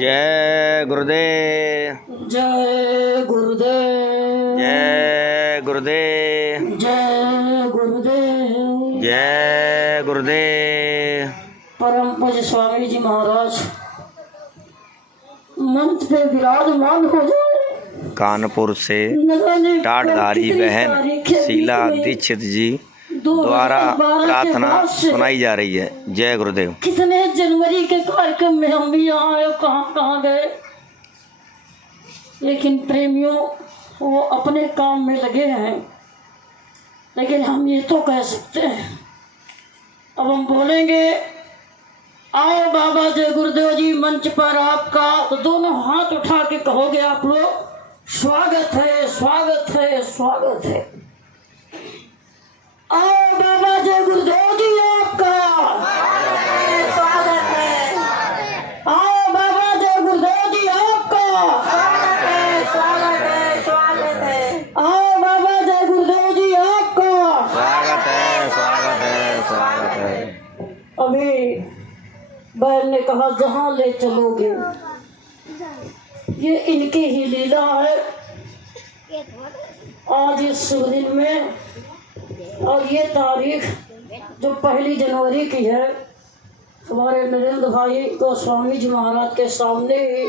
जय गुरुदेव। जय गुरुदेव। जय गुरुदेव। जय गुरुदेव। जय गुरुदेव। परम पूज्य स्वामी जी महाराज मंच पे विराजमान हो जाए। कानपुर से टाटधारी बहन शीला दीक्षित जी द्वारा प्रार्थना सुनाई जा रही है। जय गुरुदेव। कितने जनवरी के कार्यक्रम में हम भी यहाँ आए, कहाँ गए, लेकिन प्रेमियों वो अपने काम में लगे हैं। लेकिन हम ये तो कह सकते हैं, अब हम बोलेंगे आओ बाबा जय गुरुदेव जी मंच पर आपका, तो दोनों हाथ उठा के कहोगे आप लोग स्वागत है, स्वागत है, स्वागत है। आओ बाबा जय गुरुदेव जी आपका स्वागत है। आओ बाबा जय गुरुदेव जी आपका स्वागत है, स्वागत है, स्वागत है। आओ बाबा जय गुरुदेव जी आपका स्वागत है, स्वागत है, स्वागत है। अभी बहन ने कहा जहाँ ले चलोगे, ये इनकी ही लीला है। आज इस शुभ दिन में और ये तारीख जो 1 जनवरी की है, हमारे नरेंद्र भाई को स्वामी जी महाराज के सामने ही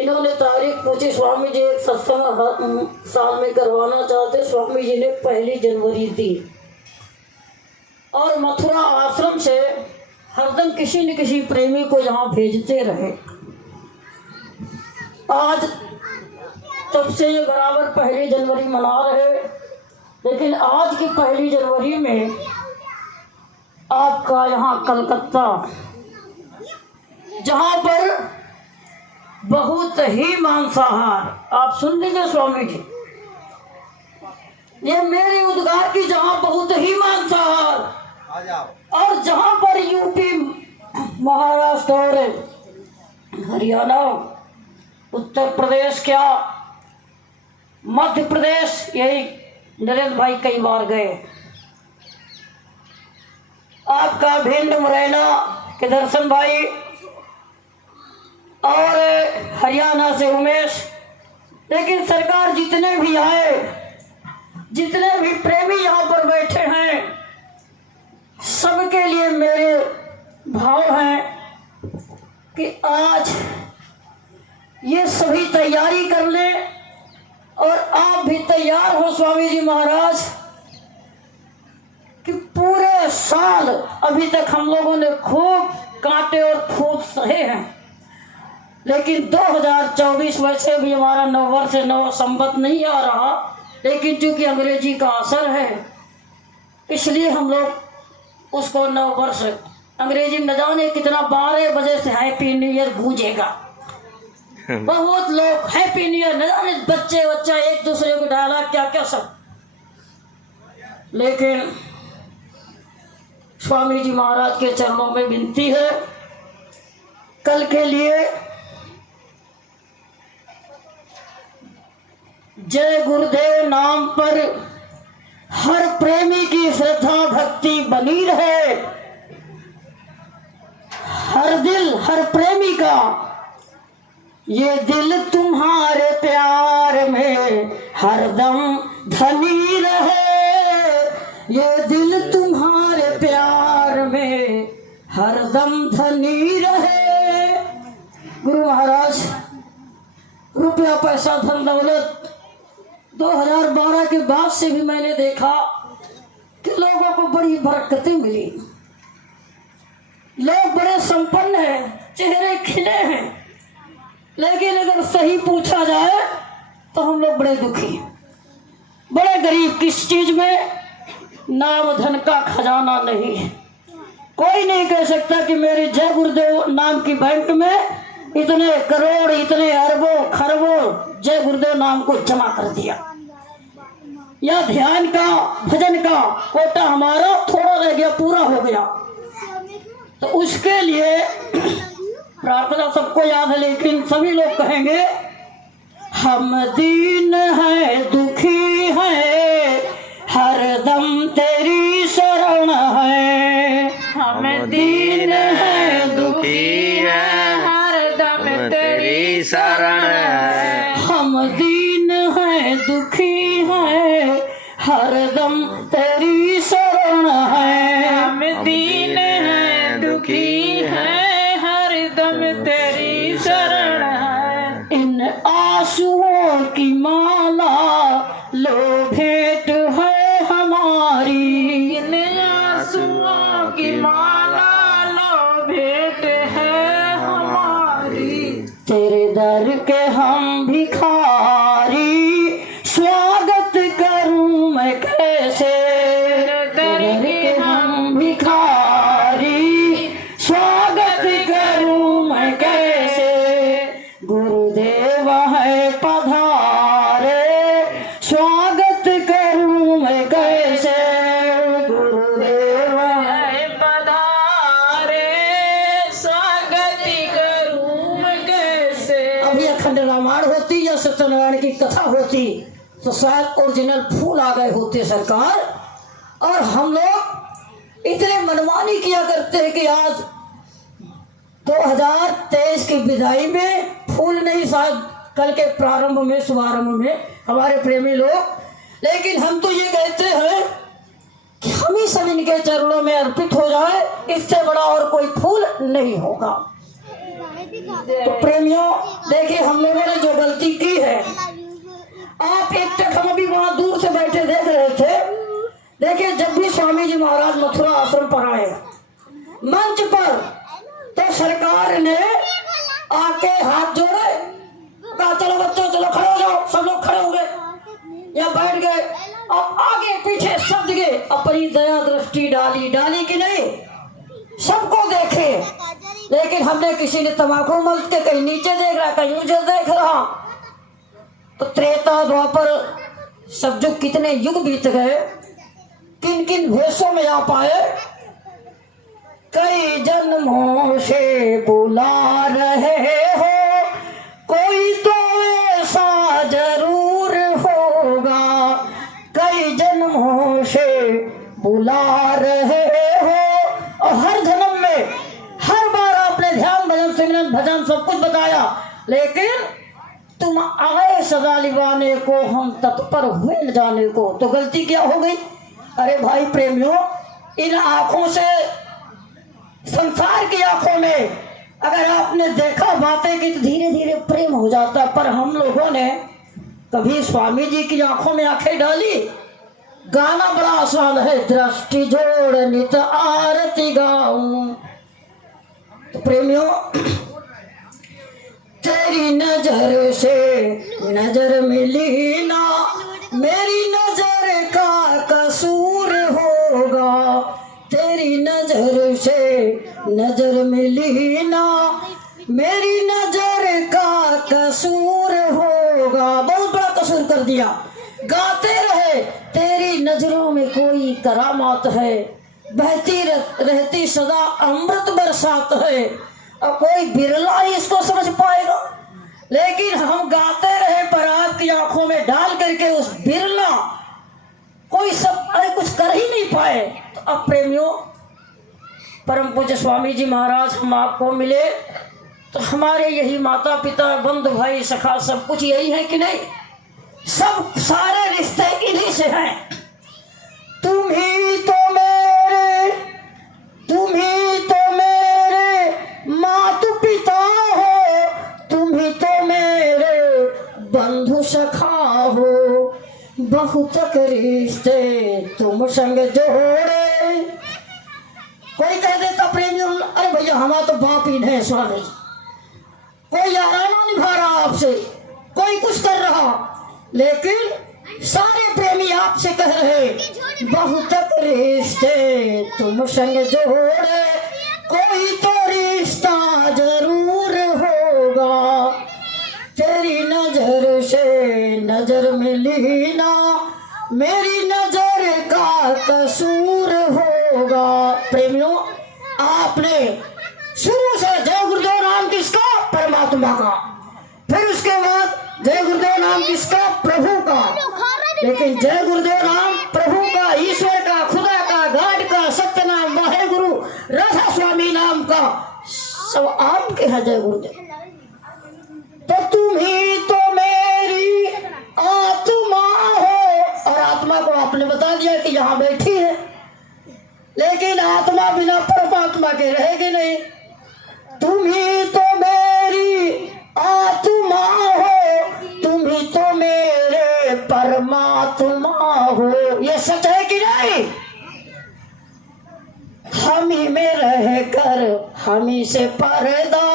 इन्होंने तारीख पूछी। स्वामी जी एक सत्संग साल में करवाना चाहते, स्वामी जी ने 1 जनवरी दी। और मथुरा आश्रम से हरदम किसी न किसी प्रेमी को यहाँ भेजते रहे। आज तब से ये बराबर 1 जनवरी मना रहे, लेकिन आज की 1 जनवरी में आपका यहाँ कलकत्ता, जहाँ पर बहुत ही मांसाहार, आप सुन लीजिए स्वामी जी, ये मेरे उद्गार की, जहाँ बहुत ही मांसाहार, और जहाँ पर यूपी, महाराष्ट्र और हरियाणा, उत्तर प्रदेश, क्या मध्य प्रदेश, यही नरेंद्र भाई कई बार गए। आपका भिंड मुरैना के दर्शन भाई, और हरियाणा से उमेश। लेकिन सरकार जितने भी आए, जितने भी प्रेमी यहाँ पर बैठे हैं, सबके लिए मेरे भाव हैं कि आज ये सभी तैयारी कर लें, और आप भी तैयार हो स्वामी जी महाराज कि पूरे साल अभी तक हम लोगों ने खूब कांटे और फूट सहे हैं, लेकिन 2024 वैसे भी हमारा नव वर्ष नव संवत नहीं आ रहा, लेकिन चूंकि अंग्रेजी का असर है इसलिए हम लोग उसको नव वर्ष अंग्रेजी में न जाने कितना 12 बजे से हैप्पी न्यू ईयर गूंजेगा। बहुत लोग हैप्पी न्यू ईयर न जाने बच्चे एक दूसरे को डाला क्या क्या सब। लेकिन स्वामी जी महाराज के चरणों में विनती है, कल के लिए जय गुरुदेव नाम पर हर प्रेमी की श्रद्धा भक्ति बनी रहे। हर दिल, हर प्रेमी का ये दिल तुम्हारे प्यार में हरदम धनी रहे। ये दिल तुम्हारे प्यार में हरदम धनी रहे। गुरु महाराज, रुपया पैसा धन दौलत 2012 के बाद से भी मैंने देखा कि लोगों को बड़ी बरकतें मिली, लोग बड़े संपन्न हैं, चेहरे खिले हैं। लेकिन अगर सही पूछा जाए तो हम लोग बड़े दुखी, बड़े गरीब। किस चीज में? नाम धन का खजाना नहीं है। कोई नहीं कह सकता कि मेरी जय गुरुदेव नाम की बैंक में इतने करोड़, इतने अरबों खरबों जय गुरुदेव नाम को जमा कर दिया, या ध्यान का, भजन का कोटा हमारा थोड़ा रह गया, पूरा हो गया। तो उसके लिए प्रार्थना सबको याद है, लेकिन सभी लोग कहेंगे हम दीन हैं, दुखी हैं, हरदम तेरी शरण है। हम दीन हैं, दुखी हैं, हरदम तेरी शरण है। हम दीन हैं दुखी हैं हरदम तेरी शरण है। हम दीन हैं दुखी हैं हरदम तेरी शरण है। इन आंसुओं की माला लो भेंट है हमारी। इन आंसुओं की माला लो भेंट है हमारी। तेरे दर के हम भिखारी स्वागत करूं मैं कैसे। दर के हम भिखारी स्वागत करूं मैं कैसे। गुरुदेव है पधारे स्वागत करूं मैं कैसे। गुरुदेव है पधारे स्वागत करूं मैं कैसे। अभी अखंड रामायण होती या सत्यनारायण की कथा होती तो शायद ओरिजिनल फूल आ गए होते सरकार। और हम लोग इतने मनमानी किया करते हैं कि आज 2023 की विदाई में फूल नहीं, शायद कल के प्रारंभ में शुभारंभ में हमारे प्रेमी लोग। लेकिन हम तो ये कहते हैं कि हम ही सब इनके चरणों में अर्पित हो जाए, इससे बड़ा और कोई फूल नहीं होगा। तो प्रेमियों देखिए, हम लोगों ने जो गलती की है, आप एक तक हम अभी वहां दूर से बैठे देख रहे थे। देखिए, जब भी स्वामी जी महाराज मथुरा आश्रम पर आए मंच पर, तो सरकार ने आके हाथ जोड़े, कहा चलो बच्चों चलो खड़े हो जाओ। सब लोग खड़े हो गए या बैठ गए। अब आगे पीछे सब जगह अपनी दया दृष्टि डाली कि नहीं, सबको देखे। लेकिन हमने किसी ने तम्बाकू मल के कहीं नीचे देख रहा, कहीं मुझे देख रहा। तो त्रेता द्वापर सब जो कितने युग बीत गए, किन किन भेषों में आ पाए। कई जन्मों से बुला रहे हो, कोई तो ऐसा जरूर होगा। कई जन्मों से बुला रहे हो, और हर जन्म में हर बार आपने ध्यान भजन सिमरन भजन सब कुछ बताया, लेकिन तुम आए सदा लिवाने को, हम तत्पर हुए न जाने को। तो गलती क्या हो गई? अरे भाई प्रेमियों, इन आंखों से, संसार की आंखों में अगर आपने देखा बातें की तो धीरे धीरे प्रेम हो जाता। पर हम लोगों ने कभी स्वामी जी की आंखों में आंखें डाली? गाना बड़ा आसान है, दृष्टि जोड़ नित आरती गाऊं। तो प्रेमियों, तेरी नजर से नजर मिली ना, मेरी नजर का कसूर होगा। तेरी नजर से नजर मिली ना, मेरी नजर का कसूर होगा। बहुत बड़ा कसूर कर दिया। गाते रहे, तेरी नजरों में कोई करामात है, बहती रहती सदा अमृत बरसात है। और कोई बिरला ही इसको समझ पाएगा। लेकिन हम गाते रहे, पर आपकी आंखों में डाल करके उस बिरला कोई सब अरे कुछ कर ही नहीं पाए। तो अब प्रेमियों, परम पूज्य स्वामी जी महाराज हम आपको मिले तो हमारे यही माता पिता बंधु भाई सखा सब कुछ यही है कि नहीं? सब सारे रिश्ते इन्हीं से हैं। तुम ही तो मेरे मातु पिता हो, तुम ही तो मेरे बंधु सखा हो। बहुत रिश्ते तुम संग जोड़े। कोई कह देता प्रेमियों, अरे भैया हमारा तो बाप ही नहीं स्वामी। कोई याराना निभा रहा आपसे, कोई कुछ कर रहा, लेकिन सारे प्रेमी आपसे कह रहे बहुत रिश्ते तुम संग जोड़े। कोई तो रिश्ता जरूर होगा, तेरी नजर से नजर मिली ना, मेरी नजर का कसूर होगा। प्रेमियों, आपने शुरू से जय गुरुदेव नाम किसका? परमात्मा का। फिर उसके बाद जय गुरुदेव नाम किसका? प्रभु का। लेकिन जय गुरुदेव नाम प्रभु का, ईश्वर का, खुदा का, गाड का, सत्य नाम वाहे गुरु राधा स्वामी नाम का, सब आपके हैं जय गुरुदेव। तो बता दिया कि यहाँ बैठी है, लेकिन आत्मा बिना परमात्मा के रहेगी नहीं। तुम ही तो मेरी आत्मा हो, तुम ही तो मेरे परमात्मा हो। ये सच है कि नहीं? हम ही में रह कर हम ही से पर्दा,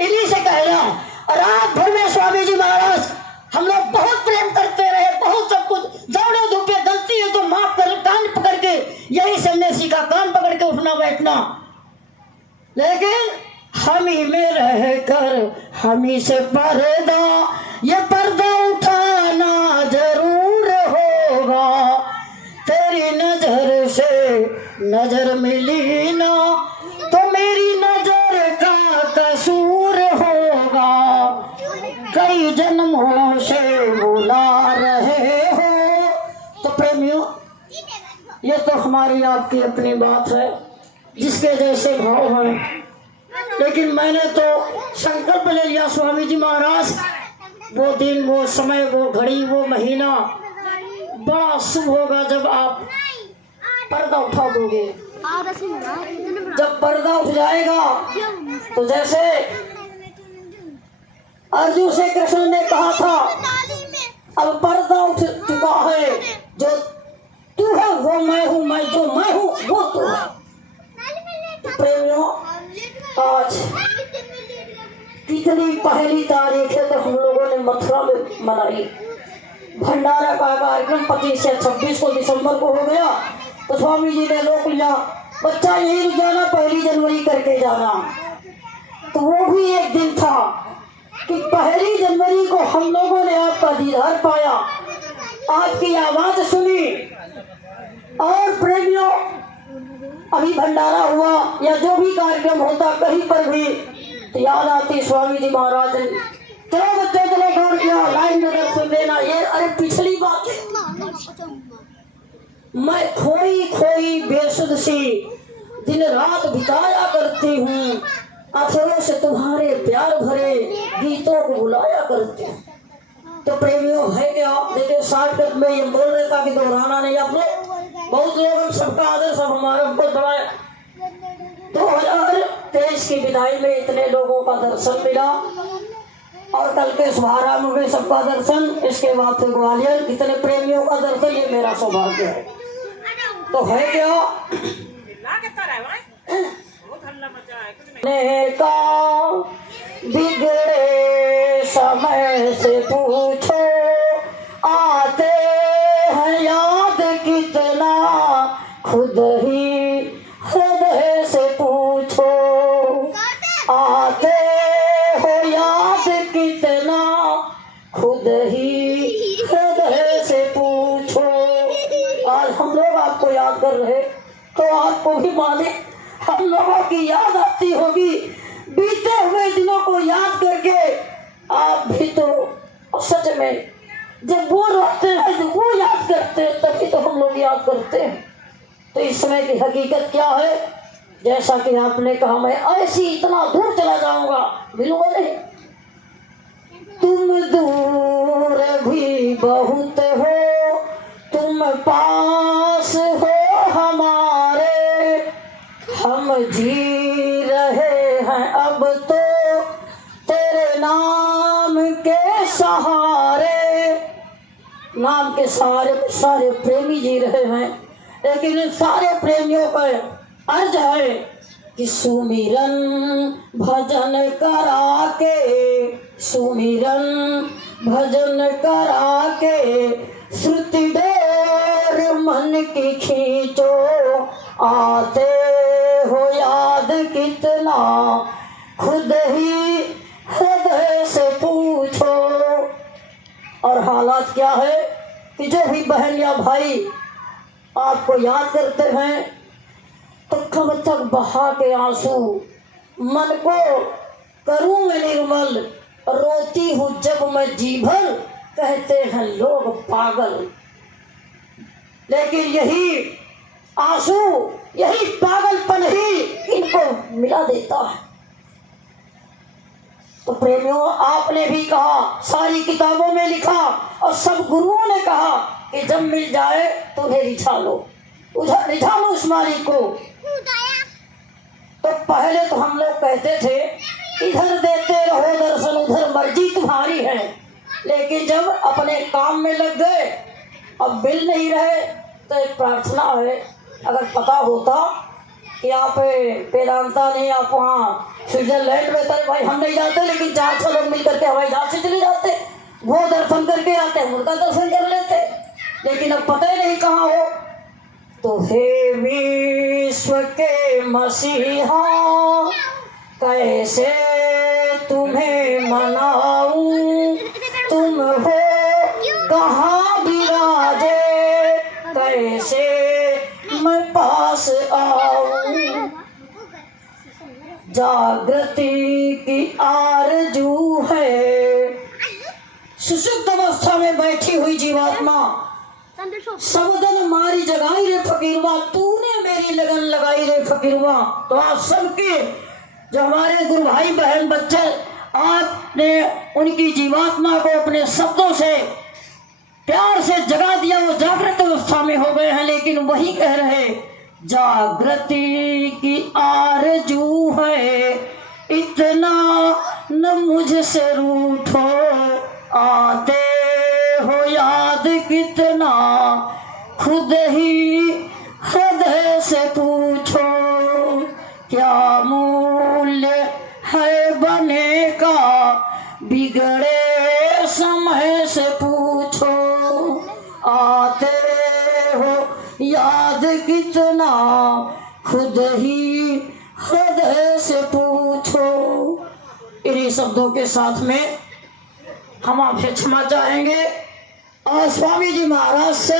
इन्हीं से कह रहा हूँ। रात भर में स्वामी जी महाराज हम लोग बहुत प्रेम करते रहे, बहुत सब कुछ, दौड़े धूपे, गलती है तो माफ कर, कान पकड़ के, यही सन्यासी का कान पकड़ के उठना बैठना। लेकिन हम ही में रह कर हम ही से पर्दा, ये पर्दा उठाना जरूर होगा। तेरी नजर से नजर मिली ना तो मेरी नजर का कसूर होगा। कई जन्मों से बुला रहे हो। तो प्रेमियों, ये तो हमारी आपकी अपनी बात है, जिसके जैसे भाव हैं। लेकिन मैंने तो संकल्प ले लिया स्वामी जी महाराज, वो दिन, वो समय, वो घड़ी, वो महीना बड़ा शुभ होगा जब आप पर्दा उठा दोगे। जब पर्दा उठ जाएगा तो जैसे अर्जुन से कृष्ण ने कहा था, अब पर्दा उठ चुका है, जो तू है वो मैं हूँ, मैं जो मैं हूँ वो तू है। प्रेमियों, आज कितनी पहली तारीख है तो हम लोगों ने मथुरा में मनाई। भंडारा का कार्यक्रम 25 से 26 को दिसंबर को हो गया, तो स्वामी जी ने रोक लिया, बच्चा यही रुक जाना, 1 जनवरी करके जाना। तो वो भी एक दिन था कि 1 जनवरी को हम लोगों ने आपका दीदार पाया, आपकी आवाज सुनी। और प्रेमियों, अभी भंडारा हुआ या जो भी कार्यक्रम होता कहीं पर भी तो याद आती स्वामी जी महाराज, चलो बच्चे चलो दौड़ गया लाइन में दर्शन देना। ये अरे पिछली बात है, मैं खोई खोई बेसुध सी दिन रात बिताया करती हूँ, अथरों से तुम्हारे प्यार भरे गीतों को बुलाया करती हूँ। तो प्रेमियों, है क्या? देखिए शॉर्टकट में ये बोल रहे था कि दोहराना नहीं। आप लोग बहुत लोग, हम सबका आदर, सब हमारा बहुत बड़ा है। 2023 की विदाई में इतने लोगों का दर्शन मिला, और कल के शुभारंभ में सबका दर्शन, इसके बाद फिर ग्वालियर, कितने प्रेमियों का दर्शन, ये मेरा सौभाग्य है। तो है क्या? का बिगड़े समय से पूछो, आते हैं याद कितना, खुद ही हृदय से पूछो। आते हो याद कितना, खुद ही हृदय से पूछो। आज हम लोग आपको याद कर रहे, तो आपको भी माने हम लोगों की याद आती होगी। बीते हुए दिनों को याद करके आप भी तो सच में जब वो रोते हैं, जब वो याद करते हैं, तभी तो हम लोग याद करते हैं। तो इस समय की हकीकत क्या है? जैसा कि आपने कहा, मैं ऐसी इतना दूर चला जाऊंगा, मिलूंगा नहीं। तुम दूर भी बहुत हो, तुम पास हो हमारे, हम जी रहे हैं अब तो तेरे नाम के सहारे। नाम के सहारे सारे प्रेमी जी रहे हैं, लेकिन इन सारे प्रेमियों का अर्ज है कि सुमिरन भजन करा के, सुमिरन भजन करा के, श्रुति डोर मन की खींचो, आते हो याद कितना, खुद ही हृदय से पूछो। और हालात क्या है कि जो भी बहन या भाई आपको याद करते हैं तो कब तक बहा के आंसू मन को करूं मैं निर्मल, रोती हूँ जब मैं जी भर, कहते हैं लोग पागल। लेकिन यही आंसू, यही पागलपन ही इनको मिला देता है। तो प्रेमियों, आपने भी कहा, सारी किताबों में लिखा और सब गुरुओं ने कहा कि जब मिल जाए तो उन्हें रिझा लो, उधर रिझा लो उस मालिक को। तो पहले तो हम लोग कहते थे इधर देते रहो दर्शन उधर मर्जी तुम्हारी है, लेकिन जब अपने काम में लग गए अब मिल नहीं रहे तो एक प्रार्थना है, अगर पता होता कि आप वेदांता नहीं, आप वहाँ स्विट्जरलैंड में, तो भाई हम नहीं जाते, लेकिन 4-6 लोग मिल करके हवाई जहाज से चले जाते, वो दर्शन करके आते, उनका दर्शन कर लेते, लेकिन अब पता ही नहीं कहाँ हो। तो हे विश्व के मसीहा कैसे तुम्हें मनाऊं, तुम हो कहाँ विराजे, कैसे मैं पास आऊं। जागृति की आरजू है, सुषुप्त अवस्था में बैठी हुई जीवात्मा सबदन मारी जगाई रे फकीरवा, तूने मेरी लगन लगाई रे फकीरवा। तो आप सबके जो हमारे गुरु भाई बहन बच्चे, आपने उनकी जीवात्मा को अपने शब्दों से प्यार से जगा दिया, वो जागृत अवस्था में हो गए हैं, लेकिन वही कह रहे जागृति की आरजू है, इतना न मुझसे रूठो, आते हो याद कितना, खुद ही हृदय से पूछो, क्या मूल्य है बने का, बिगड़े समय से पूछो, आते हो याद कितना, खुद ही हृदय से पूछो। इन्हीं शब्दों के साथ में हम आपसे क्षमा चाहेंगे और स्वामी जी महाराज से